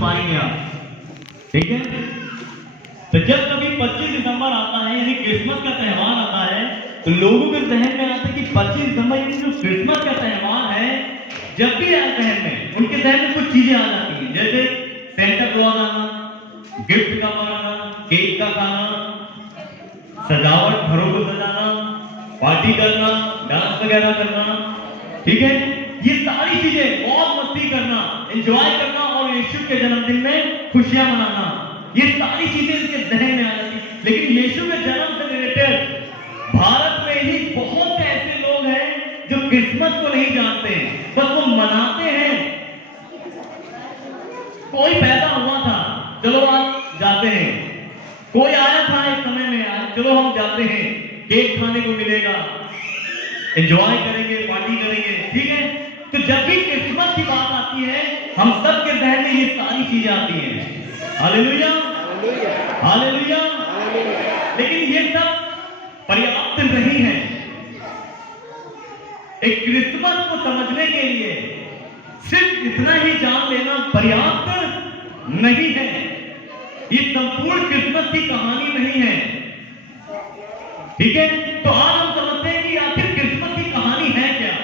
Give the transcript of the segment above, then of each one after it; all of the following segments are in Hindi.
पाएंगे आप, ठीक है। तो जब कभी 25 दिसंबर आता है यानी क्रिसमस का त्यौहार आता है, तो लोगों के जहन में आता है कि 25 दिसंबर यानी जो क्रिसमस का त्यौहार है, जब भी आए जहन में, उनके जहन में कुछ चीजें आ जाती हैं, जैसे सेंटा क्लॉज आना, गिफ्ट का पाना, केक का खाना, सजावट, घरों को सजाना, पार्टी करना, डांस वगैरह करना, ठीक है। ये सारी चीजें, मौज मस्ती करना, एंजॉय करना और यीशु के जन्मदिन में खुशियां मनाना, ये सारी चीजें इनके जहन में आ जाती। लेकिन यीशु के जन्म से रिलेटेड भारत में ही बहुत से ऐसे लोग हैं जो क्रिसमस को नहीं जानते, बस वो मनाते हैं। कोई पैदा हुआ था, चलो आज जाते हैं, कोई आया था इस समय में, आज चलो हम जाते हैं, केक खाने को मिलेगा, एंजॉय करेंगे, पार्टी करेंगे, ठीक है। तो जब भी क्रिसमस की बात आती है, हम सब के जहन में ये सारी चीजें आती हैं। Hallelujah, hallelujah. लेकिन ये सब पर्याप्त नहीं है। एक क्रिसमस को समझने के लिए सिर्फ इतना ही जान लेना पर्याप्त नहीं है। ये संपूर्ण क्रिसमस की कहानी नहीं है, ठीक है। तो आज हम समझते हैं कि आखिर क्रिसमस की कहानी है क्या।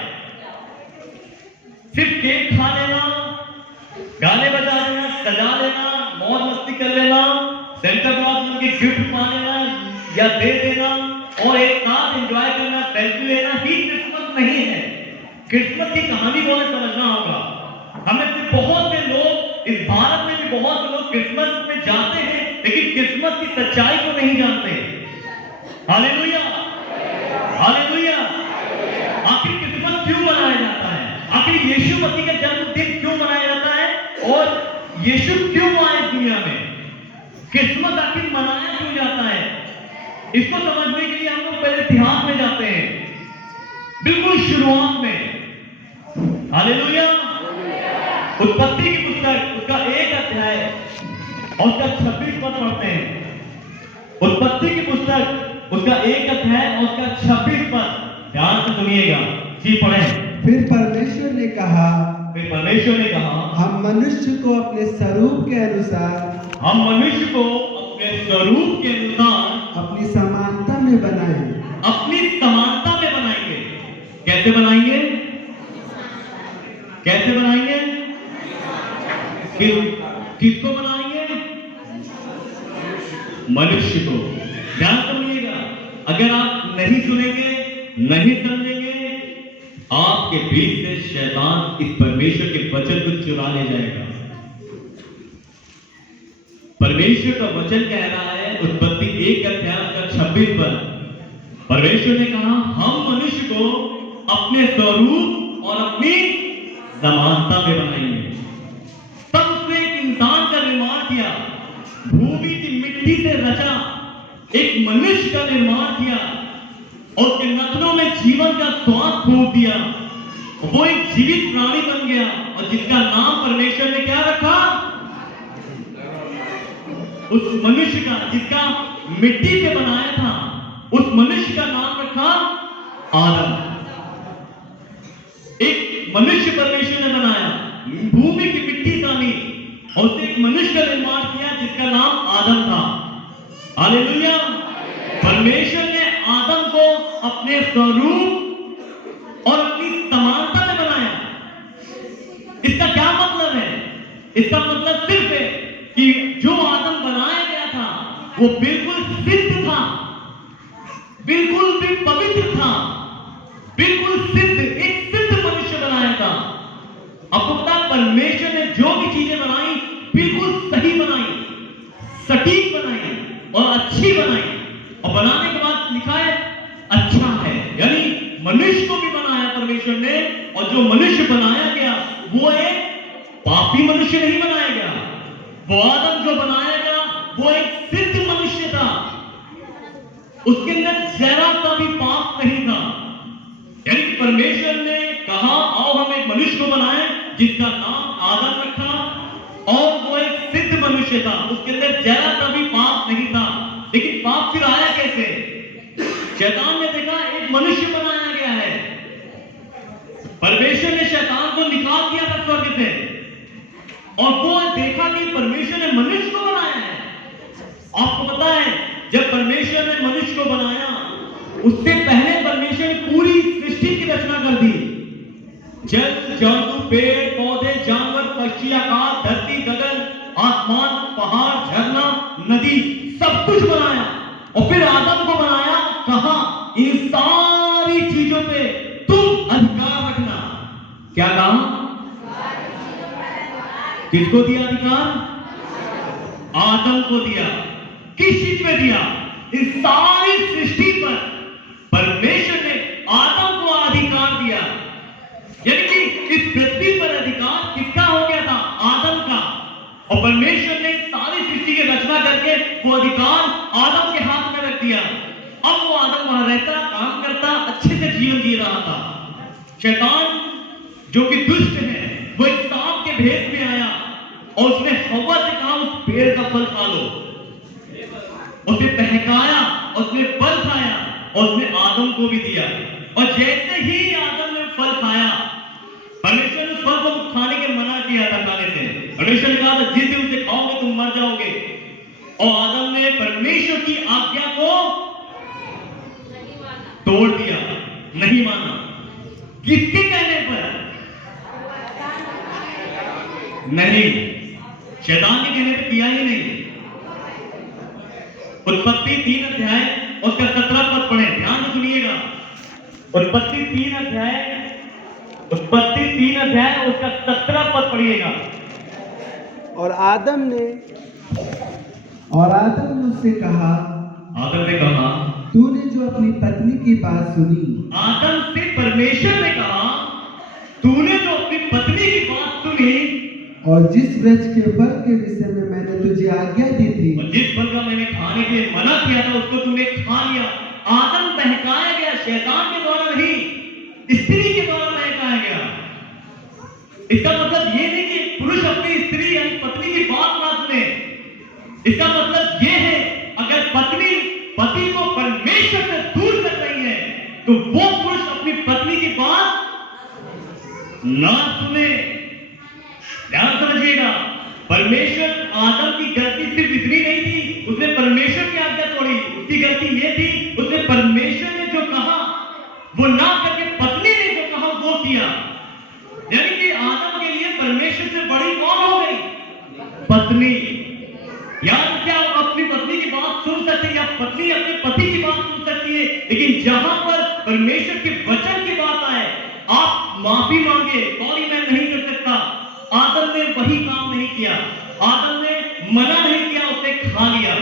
सिर्फ केक खा लेना, गाने बजा लेना, सजा लेना, मौज मस्ती कर लेना, सेंटा क्लॉज उनके गिफ्ट पा लेना या दे देना और एक साथ एंजॉय करना, सेल्फी लेना ही क्रिसमस नहीं है। क्रिसमस की कहानी को हमें समझना होगा। हमें से बहुत से लोग, इस भारत में भी बहुत से लोग क्रिसमस में जाते हैं, लेकिन क्रिसमस की सच्चाई को नहीं जानते। Hallelujah, hallelujah. आखिर क्रिसमस क्यों मनाया जाता है? आखिर यीशु मसीह का जन्मदिन क्यों मनाया जाता है? और यीशु क्यों आए इस दुनिया में? क्रिसमस आखिर मनाया क्यों जाता है? इसको समझने के लिए हम लोग पहले इतिहास में जाते हैं, बिल्कुल शुरुआत में। हालेलुया। उत्पत्ति की पुस्तक, उसका 1 अध्याय और उसका 26 पद पढ़ते हैं। उत्पत्ति की पुस्तक, उसका 1 अध्याय और उसका 26 पद, ध्यान से सुनिएगा जी, पढ़ें। फिर परमेश्वर ने कहा, हम मनुष्य को अपने स्वरूप के अनुसार, अपनी समानता में बनाएं। कैसे बनाएंगे? कैसे बनाएंगे? किसको बनाएंगे? मनुष्य को। ध्यान सुनिएगा, अगर आप नहीं सुनेंगे, नहीं समझेंगे, आपके बीच से शैतान इस परमेश्वर के वचन को चुरा ले जाएगा। परमेश्वर का वचन कह रहा है, उत्पत्ति 1 अध्याय का 26 पद, परमेश्वर ने कहा हम मनुष्य को अपने स्वरूप और अपनी समानता में बनाएंगे। तब उसने एक इंसान का निर्माण किया, भूमि की मिट्टी से रचा एक मनुष्य का निर्माण किया और उसके नथनों में जीवन का श्वास फूंक दिया। वो एक जीवित प्राणी बन गया और जिसका नाम परमेश्वर ने क्या रखा? उस मनुष्य का, जिसका मिट्टी से बनाया था, उस मनुष्य का नाम रखा आदम। एक मनुष्य परमेश्वर ने बनाया, भूमि की मिट्टी सानी, और उससे एक मनुष्य का निर्माण किया जिसका नाम आदम था। हालेलुया। परमेश्वर ने आदम को अपने स्वरूप और अपनी समानता में बनाया। इसका क्या मतलब है? इसका मतलब सिर्फ है कि जो आदम बनाया गया था वो बिल्कुल सिद्ध था, बिल्कुल भी पवित्र था, बिल्कुल सिद्ध, एक सिद्ध मनुष्य बनाया था। आपको पता, परमेश्वर ने जो भी चीजें बनाई बिल्कुल सही बनाई, सटीक बनाई और अच्छी बनाई। और बनाने के बाद लिखा है अच्छा है, यानी मनुष्य को भी बनाया परमेश्वर ने, और जो मनुष्य बनाया गया वो एक पापी मनुष्य नहीं बनाया गया। वो आदम जो बनाया गया वो एक सिद्ध मनुष्य था, उसके अंदर जरा सा भी पाप नहीं था। यानी परमेश्वर ने कहा आओ हम एक मनुष्य को बनाएं जिसका नाम आदम रखा, और वो एक सिद्ध मनुष्य था, उसके अंदर जरा सा भी पाप नहीं था। लेकिन पाप फिर आया कैसे? शैतान ने देखा एक मनुष्य बनाया गया है, परमेश्वर ने शैतान को निकाल दिया था स्वर्ग से, और वो देखा कि परमेश्वर ने मनुष्य को बनाया है। आपको पता है जब परमेश्वर ने मनुष्य को बनाया, उससे पहले परमेश्वर ने पूरी सृष्टि की रचना कर दी। जल जंतु, पेड़ पौधे, जानवर, पक्षी, आकाश, धरती, गगन, आसमान, पहाड़, झरना, नदी, सब कुछ बनाया। और फिर आदम को बनाया, कहा इन सारी चीजों पे तुम अधिकार रखना। क्या कहा? किसको दिया अधिकार? आदम को दिया। किस चीज में दिया? इस सारी सृष्टि पर परमेश्वर ने आदम को अधिकार दिया। यानी कि इस पृथ्वी पर अधिकार किसका हो गया था? आदम का। और परमेश्वर ने सारी सृष्टि की रचना करके वो अधिकार आदम के हाथ में रख दिया। अब वो आदम वहां रहता, काम करता, अच्छे से जीवन जी रहा था। शैतान जो कि दुष्ट है, वो एक सांप के भेष में आया और उसने हव्वा से कहा उस पेड़ का फल खा लो। उसे बहकाया, उसने फल खाया और उसने आदम को भी दिया। और जैसे ही आदम ने फल खाया, परमेश्वर ने उस फल को खाने के मना किया था खाने से। परमेश्वर ने कहा था जिस दिन उसे खाओगे तुम मर जाओगे। और आदम ने परमेश्वर की आज्ञा को तोड़ दिया, नहीं माना। किसके कहने पर? नहीं, शैतान के कहने पर किया ही नहीं। उत्पत्ति 3 अध्याय उसका 17 पद पढ़े, ध्यान से सुनिएगा। उत्पत्ति 3 अध्याय उसका 17 पद पढ़िएगा। और आदम ने उससे कहा, आदम ने कहा, तूने जो अपनी पत्नी की बात सुनी। आदम से परमेश्वर ने कहा, तूने जो अपनी पत्नी की बात सुनी और जिस वृक्ष के फल के विषय में मैंने तुझे आज्ञा दी थी, और जिस फल का मैंने खाने के लिए मना किया था उसको तूने खा लिया। आदम बहकाया गया, शैतान के द्वारा नहीं, स्त्री के द्वारा बहकाया गया। इसका मतलब ये नहीं कि पुरुष अपनी स्त्री यानी पत्नी की बात ना सुने। इसका मतलब ये है अगर पत्नी पति को परमेश्वर से दूर कर रही है तो वो पुरुष अपनी पत्नी की बात ना सुने। ध्यान समझिएगा, परमेश्वर आदम की गलती सिर्फ इतनी नहीं थी उसने परमेश्वर की आज्ञा तोड़ी। उसकी गलती ये थी उसने परमेश्वर ने जो कहा वो ना करके पत्नी ने जो कहा वो किया। यानी कि आदम के लिए परमेश्वर से बड़ी कौन हो गई? पत्नी। या तो क्या अपनी पत्नी की बात सुन सकती है या पत्नी अपने पति की बात सुन सकती है, लेकिन जहां पर परमेश्वर के वचन की बात आए, आप माफी मांगे, सॉरी मैं नहीं कर सकता, आदम ने वही काम नहीं किया। आदम ने मना नहीं किया, उसे खा लिया।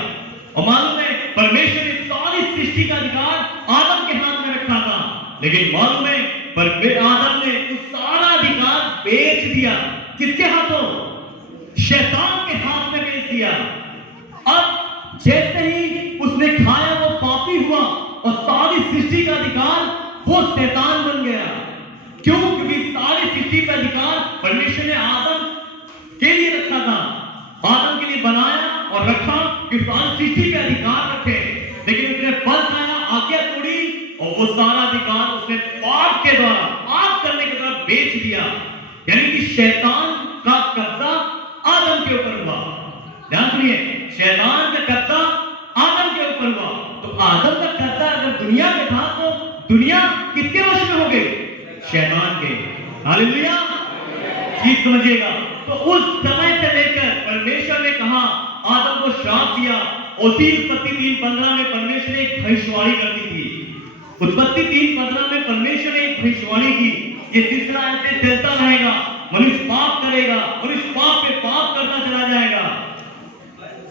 और मालूम है परमेश्वर ने सारी सृष्टि का अधिकार आदम के हाथ में रखा था, लेकिन मालूम है आदम ने उस सारा अधिकार बेच दिया। किसके हाथों? शैतान के हाथ में बेच दिया। अब जैसे ही उसने खाया वो पापी हुआ और सारी सृष्टि का अधिकार वो शैतान बन गया। क्यों? क्योंकि सारी सृष्टि का अधिकार परमेश्वर ने आदम के लिए रखा था, आदम के लिए बनाया और रखा कि सारी सृष्टि पे अधिकार रखे, लेकिन उसने फल खाया, आज्ञा तोड़ी और वो सारा अधिकार उसने पाप के द्वारा, पाप करने के द्वारा बेच दिया। यानी कि शैतान का कब्जा आदम के ऊपर हुआ। ध्यान सुनिए, शैतान का कब्जा आदम के ऊपर हुआ। तो आदम का कब्जा अगर दुनिया में था तो दुनिया किसके वश में हो गई? शैतान के। हालेलुया, ठीक समझिएगा। तो उस समय से लेकर परमेश्वर ने कहा, आदम को श्राप दिया। उसी उत्पत्ति 3:15 में परमेश्वर ने एक भविष्यवाणी कर दी थी। उत्पत्ति 3:15 में परमेश्वर ने एक भविष्यवाणी की, ये सिलसिला ऐसे चलता रहेगा, मनुष्य पाप करेगा, मनुष्य पाप पे पाप करता चला जाएगा।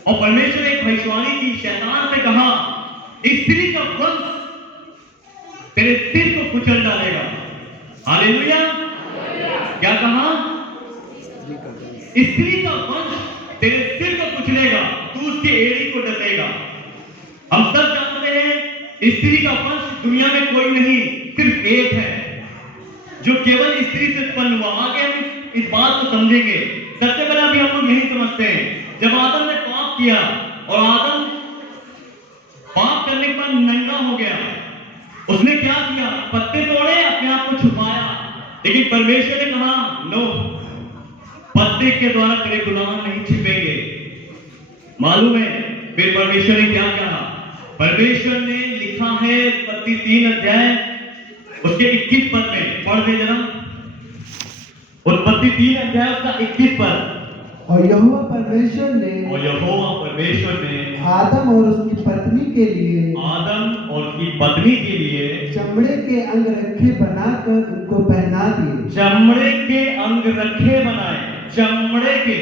और परमेश्वर ने एक भविष्यवाणी की, शैतान से कहा, स्त्री का वंश तेरे सिर को कुचल डालेगा। हालेलुया, क्या कहा? स्त्री का वंश तेरे सिर को कुचलेगा, तू उसकी एड़ी को डसेगा। हम सब जानते हैं स्त्री का वंश दुनिया में कोई नहीं, सिर्फ एक है जो केवल स्त्री से उत्पन्न हुआ। आगे हम इस बात को समझेंगे। सबसे पहले अभी हम लोग यही समझते हैं, जब आदम ने पाप किया और आदम पाप करने के बाद नंगा हो गया, उसने क्या किया? पत्ते तोड़े, अपने आप को छुपाया। लेकिन परमेश्वर ने कहा नो, पर्दे के द्वारा तेरे गुनाह नहीं छिपेंगे। मालूम है फिर परमेश्वर ने क्या कहा? परमेश्वर ने लिखा है उत्पत्ति 3 अध्याय उसके 21 पद में, पढ़ दे जरा। उत्पत्ति 3 अध्याय उसका 21 पद। और यहोवा परमेश्वर ने आदम और उसकी पत्नी के लिए चमड़े के अंगरखे बनाकर उनको पहना दिए। चमड़े के अंगरखे बनाए। चमड़े के,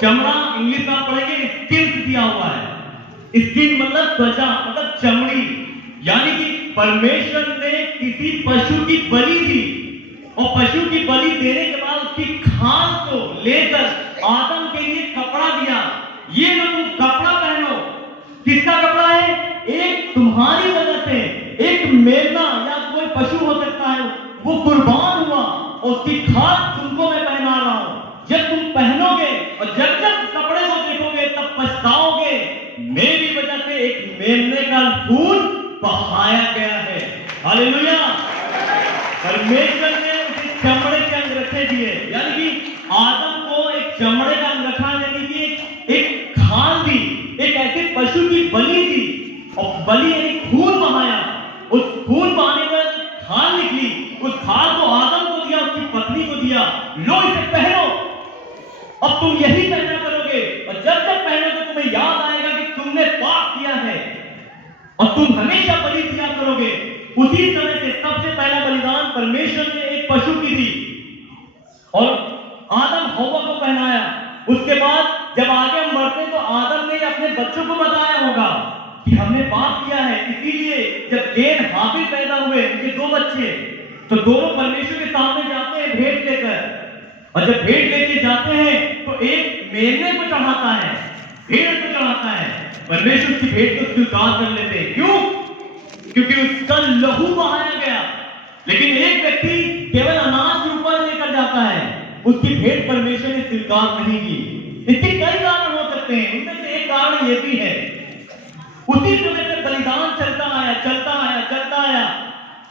चमड़ा इंग्लिश में पढ़ेंगे स्किन दिया हुआ है। स्किन मतलब त्वचा, मतलब चमड़ी। यानी कि परमेश्वर ने किसी पशु की बलि दी और पशु की बलि देने के बाद उसकी खाल को लेकर आदम के लिए कपड़ा दिया। ये जो तुम कपड़ा पहनो, किसका कपड़ा है? एक तुम्हारी वजह से एक मेमना या कोई पशु हो सकता है, वो कुर्बान हुआ और उसकी खाल तुमको मैं पहना रहा हूं। जब तुम पहनोगे और जब जब कपड़े को देखोगे तब पछताओगे, मेरी वजह से एक मेमने का खून बहाया गया है। हालेलुया। परमेश्वर ने उसे चमड़े के अंगरखे दिए, यानी कि आदम को एक चमड़े का अंगरखा देने की एक खाल दी, एक ऐसे पशु की बलि दी और बलि यानी खून बहाया। उस खून बहाने पर खाल निकली, उस खाल को आदम को दिया, उसकी पत्नी को दिया, लो इसे पहनो। अब तुम यही पहना करोगे और जब जब पहनोगे तुम्हें याद आएगा कि तुमने पाप किया है और तुम हमेशा बलि दिया करोगे। उसी समय से सबसे पहला बलिदान परमेश्वर ने एक पशु की दी और आदम हव्वा को पहनाया। उसके बाद जब आगे हम बढ़ते तो आदम ने अपने बच्चों को बताया होगा कि हमने पाप किया है। इसीलिए जब कैन हाबिल पैदा हुए, उनके 2 बच्चे, तो दोनों परमेश्वर के सामने जाते हैं भेंट लेकर, और जब भेंट लेके जाते हैं तो एक मेमने को चढ़ाता है, भेड़ को चढ़ाता है। परमेश्वर की भेंट को स्वीकार कर लेते हैं। क्यों? क्योंकि उसका लहू बहाया गया। लेकिन एक व्यक्ति केवल अनाज के ऊपर लेकर जाता है, उसकी भेंट परमेश्वर ने स्वीकार नहीं की। इसके कई कारण हो सकते हैं, उनमें से एक कारण यह भी है, उसी समय से बलिदान चलता आया, चलता आया, चलता आया।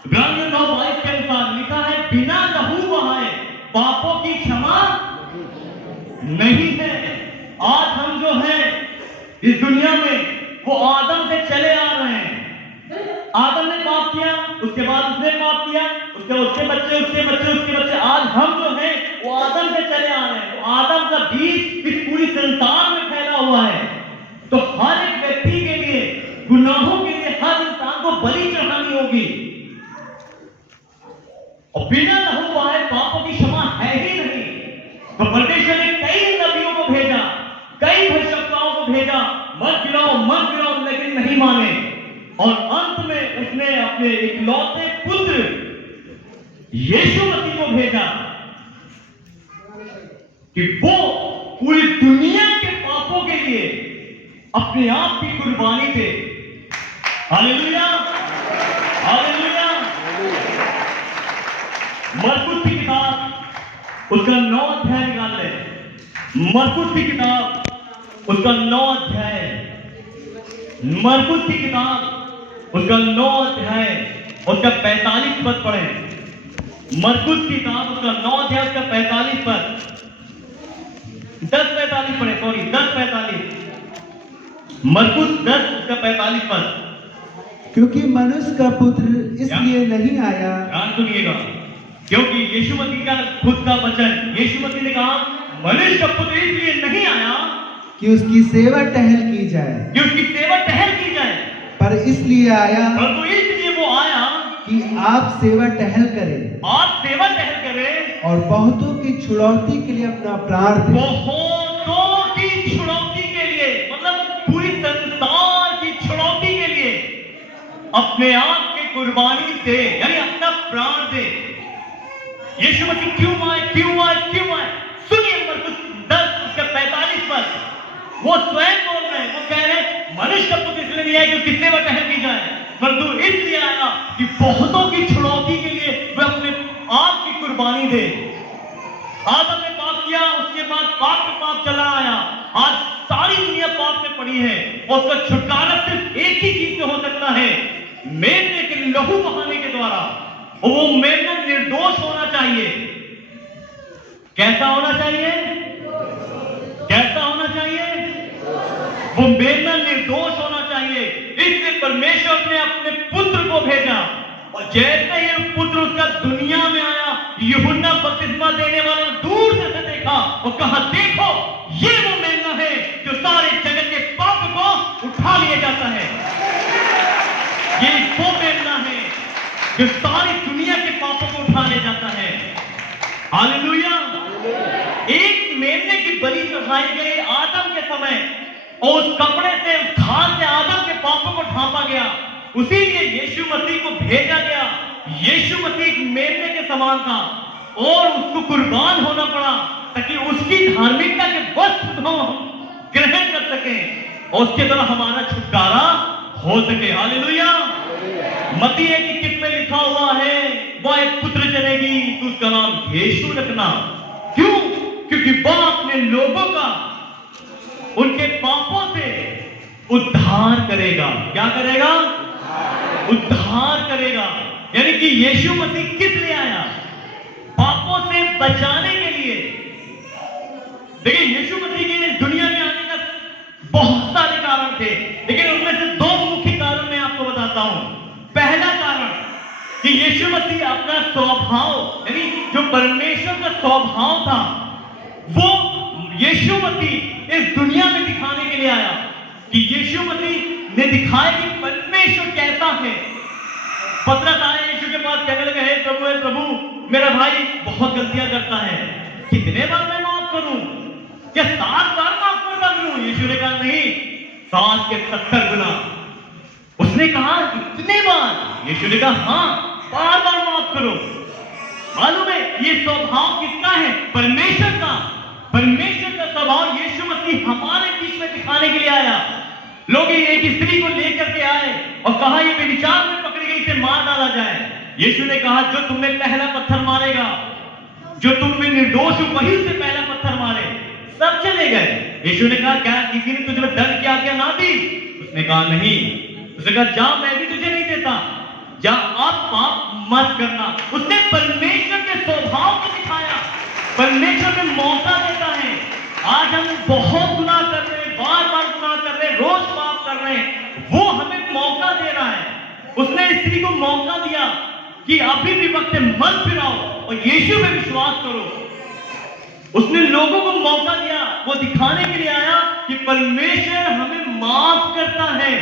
इब्रानियों 9:22 के अनुसार लिखा है, बिना लहू बहाए पापों की क्षमा नहीं है। आज हम जो हैं इस दुनिया में वो आदम से चले आ रहे हैं। आदम ने पाप किया, उसके बाद उसने पाप किया, उसके बच्चे, उसके बच्चे, उसके बच्चे, आज हम जो हैं वो आदम से चले आ रहे हैं। तो आदम का बीज इस पूरी संसार में फैला हुआ है। तो हर एक व्यक्ति के लिए, गुनाहों के लिए हर इंसान को बलि चढ़ानी होगी और बिना लहू बहाए पापों की क्षमा है ही नहीं। तो परमेश्वर ने कई नबियों को भेजा, कई भविष्यवक्ताओं को भेजा, मत गिराओ, लेकिन नहीं माने। और अंत में उसने अपने इकलौते पुत्र यीशु मसीह को भेजा कि वो पूरी दुनिया के पापों के लिए अपने आप की कुर्बानी दे। Hallelujah, hallelujah. मरकुस की किताब उसका 9 अध्याय निकाल ले। मरकुस की किताब उसका 9 अध्याय, मरकुस की किताब उसका 9 अध्याय उसका 45 पद पढ़े। मरकुस की किताब उसका 9 अध्याय उसका 45 पद, 10:45 पढ़े, सॉरी 10:45। मरकुस 10 उसका 45 पद। क्योंकि मनुष्य का पुत्र इसलिए नहीं आया, ध्यान सुनिएगा, क्योंकि यीशु मसीह का खुद का वचन, यीशु मसीह ने कहा मनुष्य का पुत्र इसलिए नहीं आया कि उसकी सेवा टहल की जाए, कि उसकी सेवा टहल की जाए, पर इसलिए आया, परंतु इसलिए वो आया कि आप सेवा टहल करें, आप सेवा टहल करें और बहुतों की छुड़ौती के लिए अपना प्राण दें। बहुतों की छुड़ौती के लिए, मतलब पूरी संसार की छुड़ौती के लिए अपने आप की कुर्बानी दे, यानी अपना प्राण दे। यीशु मसीह क्यों आए, क्यों आए, क्यों आए? सुनिए मरकुस 10 उसका 45 पद, वो स्वयं बोल रहे हैं, वो कह रहे हैं मनुष्य का पुत्र इसलिए नहीं आया कि उसकी सेवा टहल की जाए, परंतु इसलिए आया कि बहुतों की छुड़ौती के लिए वह अपने आप की कुर्बानी दे। आदम ने पाप किया, उसके बाद पाप में पाप चला आया। आज सारी दुनिया पाप में पड़ी है और उसका छुटकारा सिर्फ एक ही चीज से हो सकता है, मेमने के लहू बहाने के द्वारा। और वो मेमना निर्दोष होना चाहिए। कैसा होना चाहिए? कैसा होना चाहिए? वो मेमना निर्दोष होना चाहिए। इसलिए परमेश्वर ने अपने पुत्र को भेजा, और जैसे ही पुत्र उसका दुनिया में आया, यूहन्ना बपतिस्मा देने वाला दूर से देखा और कहा, देखो ये वो मेमना है जो सारे जगत के पाप को उठा लिया जाता है। ये वो मेमना है जो सारी दुनिया के पापों को उठा ले जाता है। हालेलुया। एक मेमने की बलि चढ़ाई गई आदम के समय, और उस कपड़े से, उस खाल से आदम के पापों को ढांपा गया। उसी लिए यीशु मसीह को भेजा गया। यीशु मसीह एक मेमने के समान था और उसको कुर्बान होना पड़ा ताकि उसकी धार्मिकता के वस्त्र को ग्रहण कर सके और उसके द्वारा हमारा छुटकारा हो सके। हालेलुया। मत्ती 1:21 में लिखा हुआ है, वह एक पुत्र जनेगी तो उसका नाम यीशु रखना। क्यों? क्योंकि वह अपने लोगों का उनके पापों से उद्धार करेगा। क्या करेगा? उद्धार करेगा। यानी कि यीशु मसीह किस लिए आया? पापों से बचाने के लिए। देखिए, यीशु मसीह के इस दुनिया में आने का बहुत सारे कारण थे, लेकिन उनमें से दो मुख्य कारण मैं आपको बताता हूं। पहला कारण कि यीशु मसीह अपना स्वभाव, यानी जो परमेश्वर का स्वभाव था, वो यीशु मसीह इस दुनिया में दिखाने के लिए आया। कि यीशु मसीह ने दिखाया कि परमेश्वर कैसा है। पतरस आए यीशु के पास, कहने लगे, हे प्रभु, मेरा भाई बहुत गलतियां करता है, कितने बार मैं माफ करूं? क्या 7 बार माफ करता हूं? यीशु ने कहा, नहीं, 7 के 70 गुना। उसने कहा, इतने बार? यीशु ने कहा, हाँ, बार माफ करो। मालूम है ये स्वभाव किसका है? परमेश्वर का। परमेश्वर का स्वभाव यीशु मसीह हमारे बीच में दिखाने के लिए आया। लोग एक स्त्री को लेकर के आए और कहा, ये व्यभिचार में पकड़ी गई, इसे मार डाला जाए। यीशु ने कहा, जो तुम में पहला पत्थर मारेगा, जो तुम में निर्दोष हो, वही उसे पहला पत्थर मारे। सब चले गए। यीशु ने कहा, क्या किसी ने तुझे दंड की आज्ञा ना दी? उसने कहा, नहीं। उसने कहा, जा, मैं भी तुझे नहीं देता, जा, अब पाप मत करना। उसने परमेश्वर के स्वभाव को दिखाया। परमेश्वर में मौका देता है। आज हम बहुत गुनाह कर रहे हैं, बार गुनाह कर रहे हैं, रोज पाप कर रहे हैं, वो हमें मौका दे रहा है। उसने स्त्री को मौका दिया कि अभी भी वक्त है, मत फिराओ और यीशु में विश्वास करो। उसने लोगों को मौका दिया, वो दिखाने के लिए आया कि परमेश्वर हमें माफ करता है।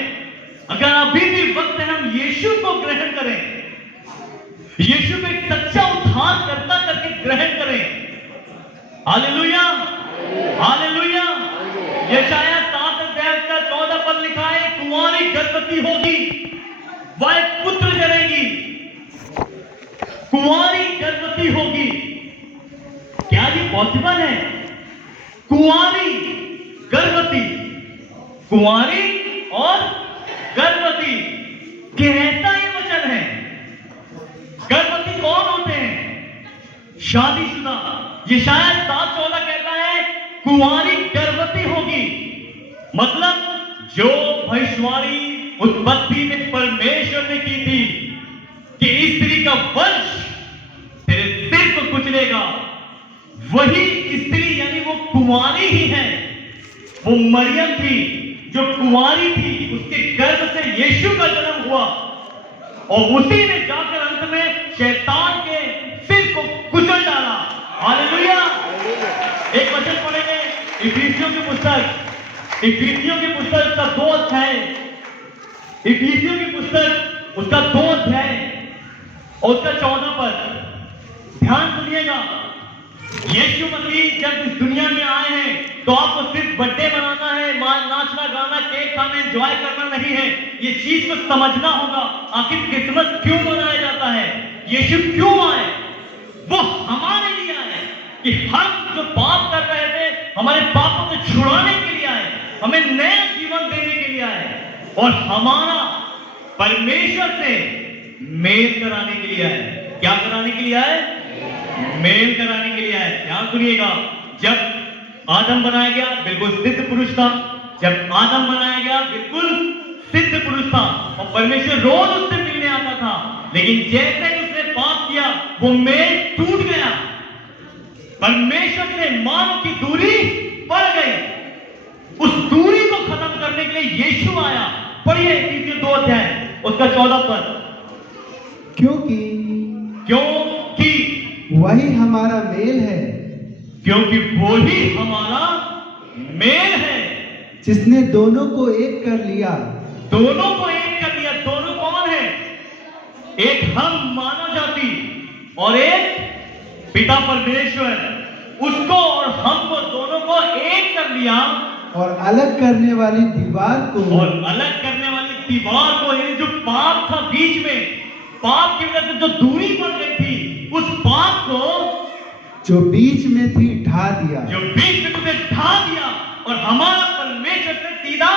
अगर अभी भी वक्त है, हम यीशु को ग्रहण करें, यीशु को एक सच्चा उद्धार करता करके ग्रहण करें। Hallelujah, hallelujah. यशायाह 7:14 पर लिखा है, कुंवारी गर्भवती होगी, वह एक पुत्र जनेगी। कुंवारी गर्भवती होगी। क्या ये पॉसिबल है? कुंवारी गर्भवती, कुंवारी और गर्भवती, कैसा ये वचन है? गर्भवती कौन होते हैं? शादीशुदा। यशायाह 7:14 कहता है, कुंवारी गर्भवती होगी। मतलब जो भविष्यवाणी उत्पत्ति में परमेश्वर ने की थी कि स्त्री का वंश तेरे सिर को कुचलेगा, वही स्त्री यानी वो कुंवारी ही है। वो मरियम थी जो कुंवारी थी, उसके गर्भ से यीशु का जन्म हुआ और उसी ने जाकर अंत में शैतान के सिर को कुचल डाला। हालेलुया। एक वचन पढ़ेंगे, इफिसियों की पुस्तक, इफिसियों की पुस्तक का 2 अध्याय, इफिसियों की पुस्तक उसका 2 अध्याय और उसका 14 पद। ध्यान सुनिएगा। यीशु मसीह जब इस दुनिया में आए हैं तो आपको सिर्फ बर्थडे मनाना है, नाचना गाना, केक खाना, एंजॉय करना नहीं है। ये चीज को समझना होगा, आखिर क्रिसमस क्यों मनाया जाता है, यीशु क्यों आए। वो हमारे लिए आए कि हम जो पाप कर रहे थे, हमारे पापों को छुड़ाने के लिए आए, हमें नया जीवन देने के लिए आए और हमारा परमेश्वर से मेल कराने के लिए आए। क्या कराने के लिए आए? मेल कराने के लिए आए। ध्यान सुनिएगा। जब आदम बनाया गया बिल्कुल सिद्ध पुरुष था, जब आदम बनाया गया बिल्कुल सिद्ध पुरुष था और परमेश्वर रोज उससे मिलने आता था, लेकिन जैसे ही उसने पाप किया वो मेल टूट गया। परमेश्वर से मानव की दूरी बढ़ गई। उस दूरी को खत्म करने के लिए यीशु आया। पढ़िए इफिसियों 2 अध्याय उसका 14 पद। क्योंकि वही हमारा मेल है, क्योंकि वो ही हमारा मेल है, जिसने दोनों को एक कर लिया। दोनों को एक कर लिया। दोनों कौन है? एक हम मानव जाति और एक पिता परमेश्वर, उसको और हमको दोनों को एक कर लिया। और अलग करने वाली दीवार को, यानी जो पाप था बीच में, पाप की वजह से जो दूरी पड़ गई थी, उस पाप को जो बीच में थी ढा दिया, तुझे ढा दिया और हमारा परमेश्वर से सीधा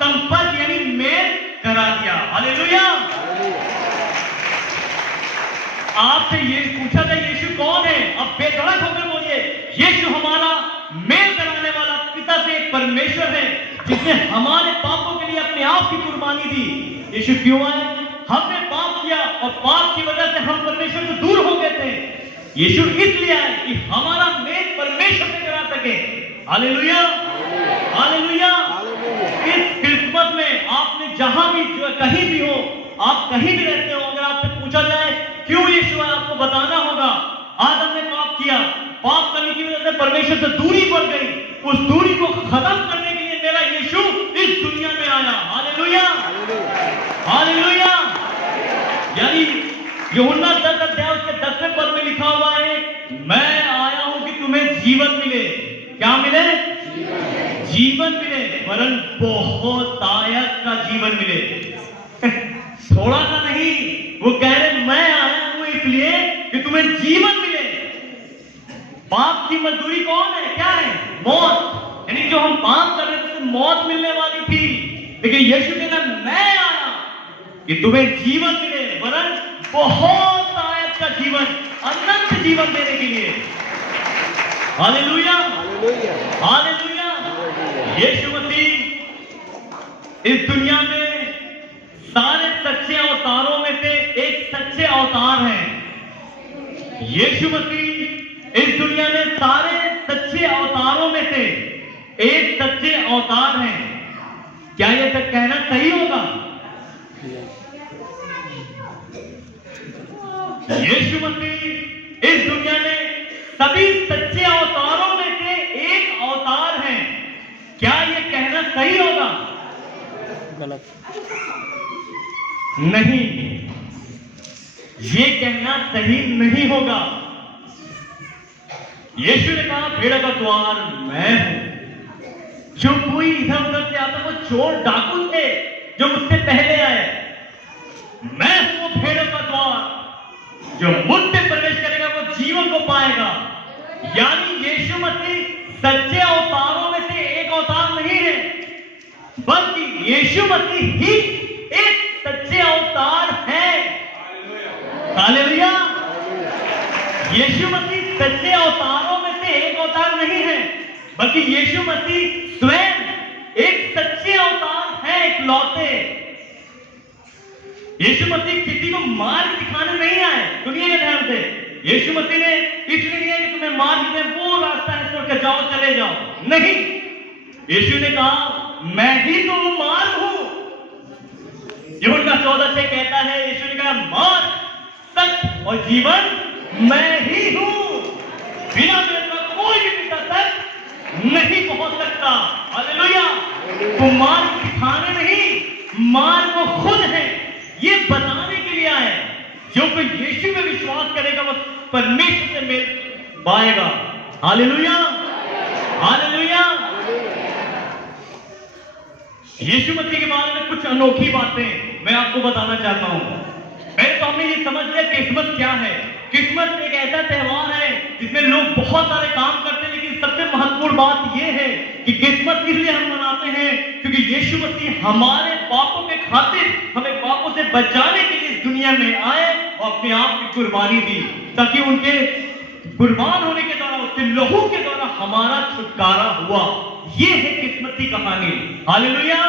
संपर्क यानी मेल करा दिया। हालेलुया। आपसे ये पूछा जाए यीशु कौन है, अब बेधड़क होकर बोलिए, यीशु हमारा मेल कराने वाला पिता से एक परमेश्वर है, जिसने हमारे पापों के लिए अपने आप की कुर्बानी दी। यीशु क्यों आए? हमने पाप किया और पाप की वजह से हम परमेश्वर से दूर हो गए थे। यीशु इसलिए आए कि हमारा मेल परमेश्वर से करा सके। Hallelujah, hallelujah. इस क्रिसमस में आपने जहां भी कहीं भी हो, आप कहीं भी रहते हो, अगर आपसे पूछा जाए क्यों यीशु आया, आपको बताना होगा आदम ने पाप किया, पाप करने की वजह से परमेश्वर से दूरी बढ़ गई। उस दूरी को खत्म करने के लिए मेरा यीशु इस दुनिया में आया। Hallelujah, hallelujah. यानी यूहन्ना 10 अध्याय उसके 10वें पद में लिखा हुआ है, मैं आया हूं कि तुम्हें जीवन मिले। क्या मिले? जीवन मिले, वरन बहुतायत का जीवन मिले। थोड़ा सा नहीं, वो कह रहे मैं आया हूं इसलिए कि तुम्हें जीवन मिले। पाप की मजदूरी कौन है? क्या है? मौत। यानी जो हम पाप कर रहे थे मौत मिलने वाली थी, लेकिन यीशु कहना मैं आया कि तुम्हें जीवन मिले, वरन बहुतायत का जीवन, अनंत जीवन देने के लिए। Hallelujah, hallelujah. यीशु मसीह इस दुनिया में सारे सच्चे अवतारों में से एक सच्चे अवतार हैं। यीशु मसीह इस दुनिया में सारे सच्चे अवतारों में से एक सच्चे अवतार हैं। क्या ये तक कहना सही होगा? यीशु मसीह इस दुनिया में सभी सच्चे अवतारों में से एक अवतार हैं। क्या ये कहना सही होगा? गलत नहीं, ये कहना सही नहीं होगा। यीशु ने कहा भेड़ का द्वार मैं हूं। जो कोई इधर उधर से आता वो चोर डाकू थे जो मुझसे पहले आए। मैं हूं वो भेड़ का द्वार, जो मुझसे प्रवेश करेगा वो जीवन को पाएगा। यानी यीशु मसीह सच्चे अवतारों में से एक अवतार नहीं है, बल्कि यीशु मसीह ही एक सच्चे अवतार है। हालेलुया। यीशु मसीह सच्चे अवतारों में से एक अवतार नहीं है, बल्कि यीशु मसीह स्वयं एक सच्चे अवतार है, इकलौते। यीशु मसीह किसी को मार्ग दिखाने नहीं आए। सुनिएगा ध्यान से, यीशु मसीह ने इसलिए नहीं है कि तुम्हें मार्ग दे, वो रास्ता है छोड़ के जाओ, चले जाओ। नहीं, यीशु ने कहा मैं ही तो वो मार्ग हूं। यूहन्ना 14 कहता है, यीशु ने कहा मार्ग, सत्य और जीवन मैं ही हूं। बिना मेरे कोई भी पिता तक नहीं पहुंच सकता। हालेलुया। तो मार्ग दिखाने नहीं, मार्ग वो खुद है, ये बताने के लिए आए। जो कोई यीशु में विश्वास करेगा वो परमेश्वर से मेल पाएगा। Hallelujah, hallelujah. यीशु मसीह के बारे में कुछ अनोखी बातें मैं आपको बताना चाहता हूं। पहले तो हमने ये समझ लिया क्रिसमस क्या है। क्रिसमस एक ऐसा त्योहार है जिसमें लोग बहुत सारे काम करते हैं, लेकिन सबसे महत्वपूर्ण बात यह है कि क्रिसमस इसलिए हम मनाते हैं क्योंकि यीशु मसीह हमारे पापों के खातिर हमें पापों से बचाने के लिए इस दुनिया में आए और अपने आप की कुर्बानी दी, ताकि उनके कुर्बान होने के द्वारा, उसके लहू के द्वारा हमारा छुटकारा हुआ। ये है क्रिसमस की कहानी। हालेलुया।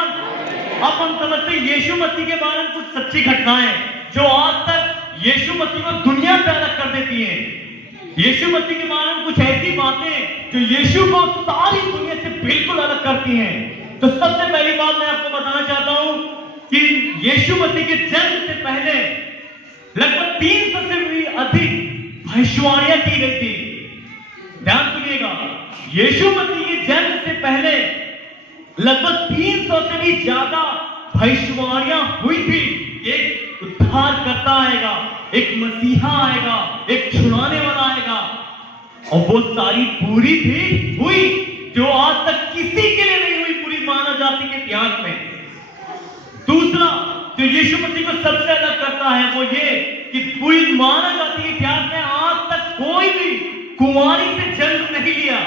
अब हम समझते हैं यीशु मसीह के बारे में कुछ सच्ची घटनाएं जो आज तक यीशु मसीह को दुनिया से अलग कर देती हैं। यीशु मसीह के बारे में कुछ ऐसी बातें जो यीशु को सारी दुनिया से बिल्कुल अलग करती हैं। तो सबसे पहली बात मैं आपको बताना चाहता हूं कि यीशु मसीह के जन्म से पहले लगभग 300 से भी अधिक भविष्यवाणियां की गई थी। ध्यान सुनिएगा, यीशु मसीह के जन्म से पहले लगभग 300 से भी ज्यादा भविष्यवाणियां हुई थी। एक उद्धारकर्ता आएगा, एक मसीहा आएगा, एक छुड़ाने वाला आएगा, और वो सारी पूरी भी हुई जो आज तक किसी के लिए नहीं हुई पूरी मानव जाति के इतिहास में। दूसरा जो यीशु मसीह को सबसे अलग करता है वो ये कि पूरी मानव जाति के इतिहास में आज तक कोई भी कुंवारी से जन्म नहीं लिया।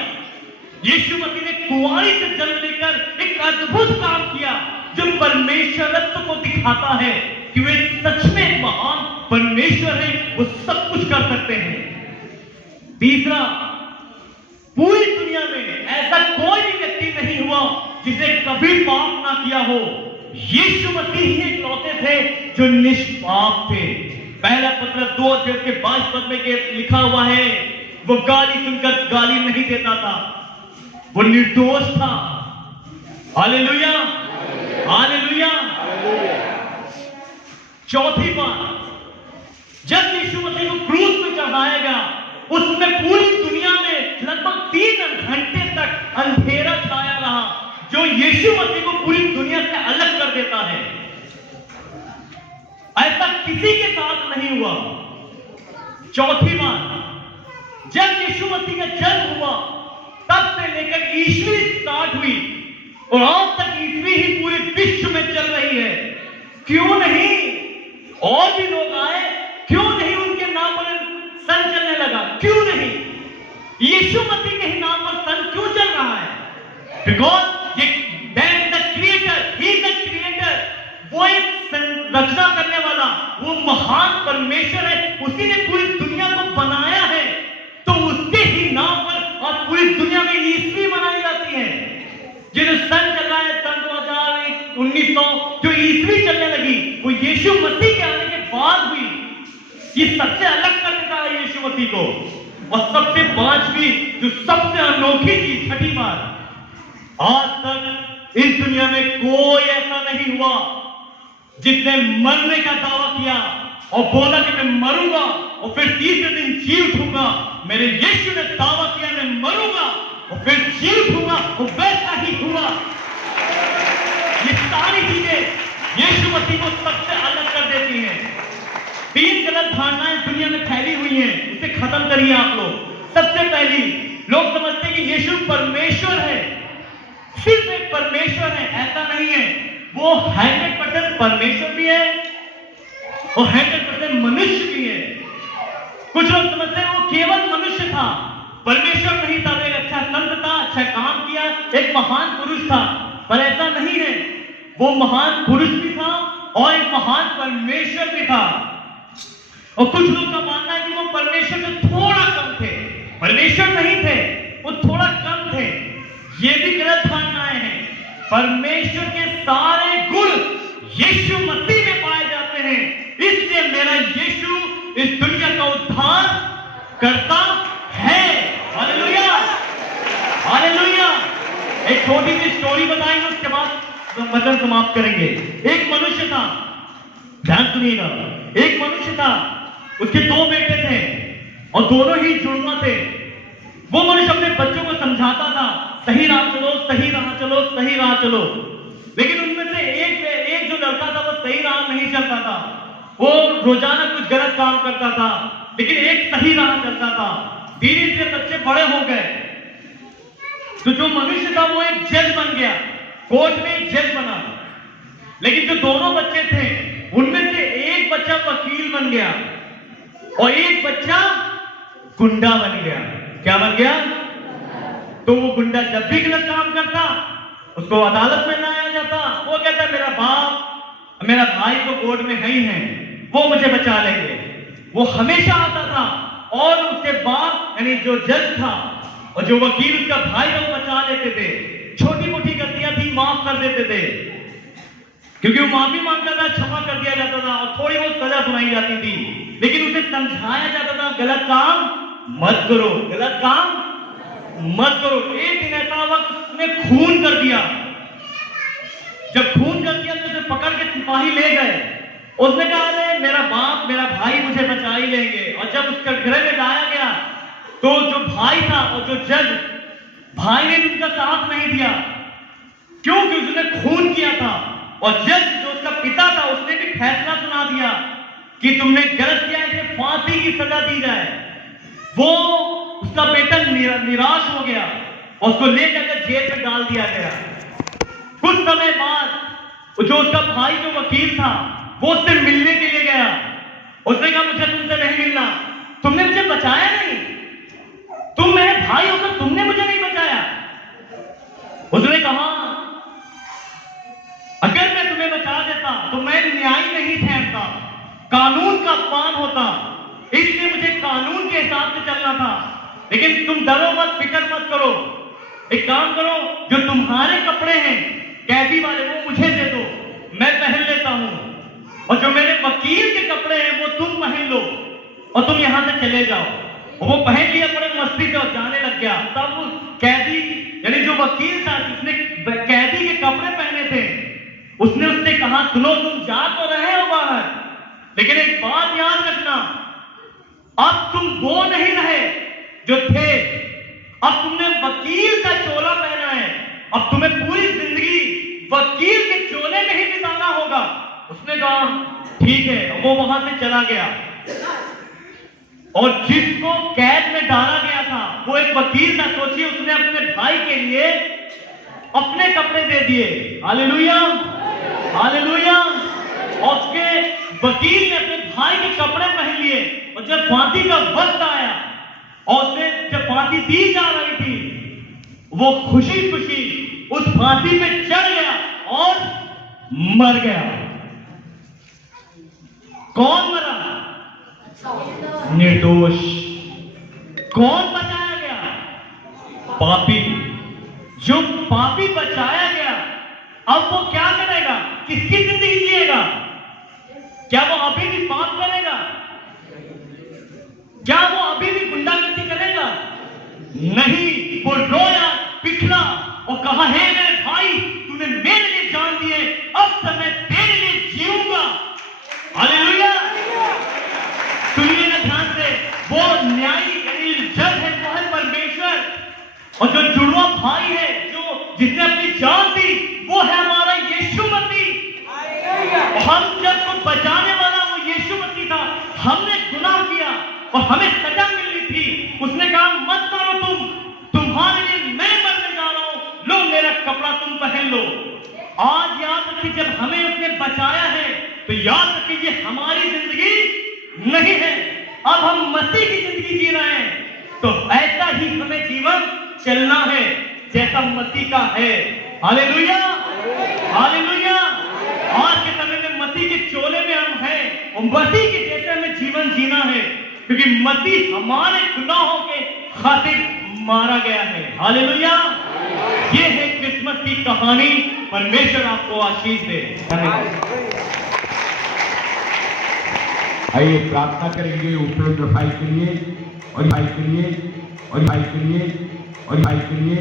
यीशु मसीह ने कुंवारी से जन्म लेकर एक अद्भुत काम किया जो परमेश्वरत्व को दिखाता है कि वे सच में महान परमेश्वर है, वो सब कुछ कर सकते हैं। तीसरा, पूरी दुनिया में ऐसा कोई भी व्यक्ति नहीं हुआ जिसने कभी पाप ना किया हो। यीशु मसीह ही इकलौते थे जो निष्पाप थे। पहला पत्र 2 अध्याय के 22 पद में लिखा हुआ है, वो गाली सुनकर गाली नहीं देता था, वो निर्दोष था। Hallelujah, hallelujah. चौथी बात, जब यीशु मसीह को क्रूस पे चढ़ाया गया, उसमें पूरी दुनिया में लगभग 3 घंटे तक अंधेरा छाया रहा जो यीशु मसीह को पूरी दुनिया से अलग कर देता है। ऐसा किसी के साथ नहीं हुआ। चौथी बात, जब यीशु मसीह का जन्म हुआ तब से लेकर ईस्वी स्टार्ट हुई और आज तक ईस्वी ही पूरे विश्व में चल रही है। क्यों नहीं और भी लोग आए, क्यों नहीं उनके नाम पर सन चलने लगा, क्यों नहीं यीशु मसीह के ही नाम पर सन क्यों चल रहा है? बिकॉज ये creator, he is the creator, वो एक रचना करने वाला, वो महान परमेश्वर है, उसी ने पूरी दुनिया को बनाया है, तो उसके ही नाम पर और पूरी दुनिया में ईस्वी मनाई जाती है। जो सन चल रहा है, सन 2000 1900 जो ईस्वी चलने लगी, वो यीशु मसीह के आने के बाद हुई। ये सबसे अलग कर देता है यीशु मसीह को। और सबसे पांचवी जो सबसे अनोखी चीज, छठी बात, आज तक इस दुनिया में कोई ऐसा नहीं हुआ जिसने मरने का दावा किया और बोला कि मैं मरूंगा और फिर तीसरे दिन जी उठूंगा। मेरे यीशु ने दावा किया मैं मरूंगा और फिर जी उठूंगा, और वैसा ही हुआ। ये सारी चीजें यीशु मसीह को सबसे अलग कर देती हैं। 3 गलत धारणाएं दुनिया में फैली हुई हैं, उसे खत्म करिए आप लोग। सबसे पहली, लोग समझते हैं कि यीशु परमेश्वर है, सिर्फ एक परमेश्वर है। ऐसा नहीं है, वो 100% परमेश्वर भी है और 100% मनुष्य भी है। कुछ लोग समझते हैं वो केवल मनुष्य था, परमेश्वर नहीं था, एक अच्छा संत था, अच्छा काम किया, एक महान पुरुष था, पर ऐसा नहीं है। वो महान पुरुष भी था और एक महान परमेश्वर भी था। और कुछ लोग का मानना है कि वो परमेश्वर से थोड़ा कम थे, परमेश्वर नहीं थे, वो थोड़ा कम थे। ये भी गलत धारणाएं हैं। परमेश्वर के सारे गुण यीशु मसीह में पाए जाते हैं, इसलिए मेरा यीशु इस दुनिया का उद्धार करता है। Hallelujah, hallelujah. एक छोटी सी स्टोरी बताएंगे, उसके बाद वचन समाप्त करेंगे। एक मनुष्य था, ध्यान सुनिएगा, एक मनुष्य था, उसके 2 बेटे थे और दोनों ही जुड़वा थे। वो मनुष्य अपने बच्चों को समझाता था, सही राह चलो, सही राह चलो, सही राह चलो। लेकिन उनमें से एक जो लड़का था वो सही राह नहीं चलता था, वो रोजाना कुछ गलत काम करता था, लेकिन एक सही राह चलता था। धीरे धीरे बच्चे बड़े हो गए, तो जो मनुष्य था वो एक जज बन गया, कोर्ट में एक जज बना। लेकिन जो दोनों बच्चे थे उनमें से एक बच्चा वकील बन गया और एक बच्चा गुंडा बन गया। क्या बन गया? तो वो गुंडा जब भी गलत काम करता उसको अदालत में लाया जाता, वो कहता मेरा बाप मेरा भाई तो कोर्ट में है ही है, वो मुझे बचा लेंगे। वो हमेशा आता था और उसके बाप यानी जो जज था और जो वकील उसका भाई था वो बचा लेते थे। छोटी मोटी गलतियां थी माफ कर देते थे, क्योंकि वो माफी मांगता था, क्षमा कर दिया जाता था और थोड़ी बहुत सजा सुनाई जाती थी। लेकिन उसे समझाया जाता था गलत काम मत करो, गलत काम मत करो। एक दिन ऐसा हुआ कि उसने खून कर दिया। जब खून कर दिया तो उसे पकड़ के सिपाही ले गए। उसने कहा अरे मेरा बाप मेरा भाई मुझे बचा ही लेंगे। और जब उसके घर में लाया गया तो जो भाई था और जो जज, भाई ने उनका साथ नहीं दिया क्योंकि उसने खून किया था। और जज जो उसका पिता था उसने भी फैसला सुना दिया कि तुमने गलत किया, इसे फांसी की सजा दी जाए। वो उसका बेटा निराश हो गया और उसको ले जाकर जेल में डाल दिया गया। कुछ समय बाद जो उसका भाई जो वकील था वो उससे मिलने के लिए गया। उसने कहा मुझे तुमसे नहीं मिलना, तुमने मुझे बचाया नहीं, तुम मेरे भाई होकर तुमने मुझे नहीं बचाया। उसने कहा अगर मैं तुम्हें बचा देता तो मैं न्याय नहीं ठहरता, कानून का अपमान होता, इसलिए मुझे कानून के हिसाब से चलना था। लेकिन तुम डरो मत, फिक्र मत करो, एक काम करो, जो तुम्हारे कपड़े हैं कैदी वाले वो मुझे दे दो, मैं पहन लेता हूं, और जो मेरे वकील के कपड़े हैं वो तुम पहन लो और तुम यहां से चले जाओ। और वो पहन लिया, बड़े मस्ती से जाने लग गया। तब कैदी यानी जो वकील था जिसने कैदी के कपड़े पहने थे उसने उससे कहा सुनो तुम जा तो रहे हो बाहर, लेकिन एक बात याद रखना, अब तुम वो नहीं रहे जो थे, अब तुमने वकील का चोला पहना है, अब तुम्हें पूरी जिंदगी वकील के चोले में ही बिताना होगा। उसने कहा ठीक है, वो वहां से चला गया। और जिसको कैद में डाला गया था वो एक वकील था। सोचिए उसने अपने भाई के लिए अपने कपड़े दे दिए। Hallelujah, hallelujah. और उसके वकील ने अपने भाई के कपड़े पहन लिए। और जब फांसी का वक्त आया और उसने जब फांसी दी जा रही थी वो खुशी खुशी उस फांसी पे चढ़ गया और मर गया। कौन मरा? निर्दोष। कौन बचाया गया? पापी। जो पापी बचाया गया अब वो क्या करेगा? किसकी जिंदगी जिएगा? क्या वो अभी भी पाप करेगा? क्या वो अभी भी गुंडागर्दी करेगा? नहीं, वो रोया, पिघला और कहा हे मेरे भाई तूने मेरे लिए जान दी है, अब से मैं तेरे लिए जीऊंगा। हालेलुया। सुनिए ना ध्यान से, वो न्यायी यानी जज है वो है परमेश्वर, और जो जुड़वा भाई है जो जिसने अपनी जान दी वो है हमारा यीशु मसीह। हम जब को बचाने वाला वो यीशु मसीह था। हमने गुनाह किया और हमें सजा मिलनी थी। उसने कहा मत करो, तुम्हारे लिए मैं मरने जा रहा हूं, लो मेरा कपड़ा तुम पहन लो। आज याद रखिए, जब हमें उसने बचाया है तो याद रखिए ये हमारी जिंदगी नहीं है, अब हम मसीह की जिंदगी जी रहे हैं। तो ऐसा ही हमें जीवन चलना है जैसा मसीह का है। Hallelujah, hallelujah. आज के समय में मसीह के चोले में हम हैं और मसीह के जैसे हमें जीवन जीना है, क्योंकि मसीह हमारे गुनाहों के खातिर मारा गया है। हालेलुया। ये है क्रिसमस की कहानी। परमेश्वर आपको आशीष दे। धन्यवाद। आइए प्रार्थना करेंगे उपलब्ध भाई के लिए और भाई के लिए और भाई के लिए और भाई के लिए।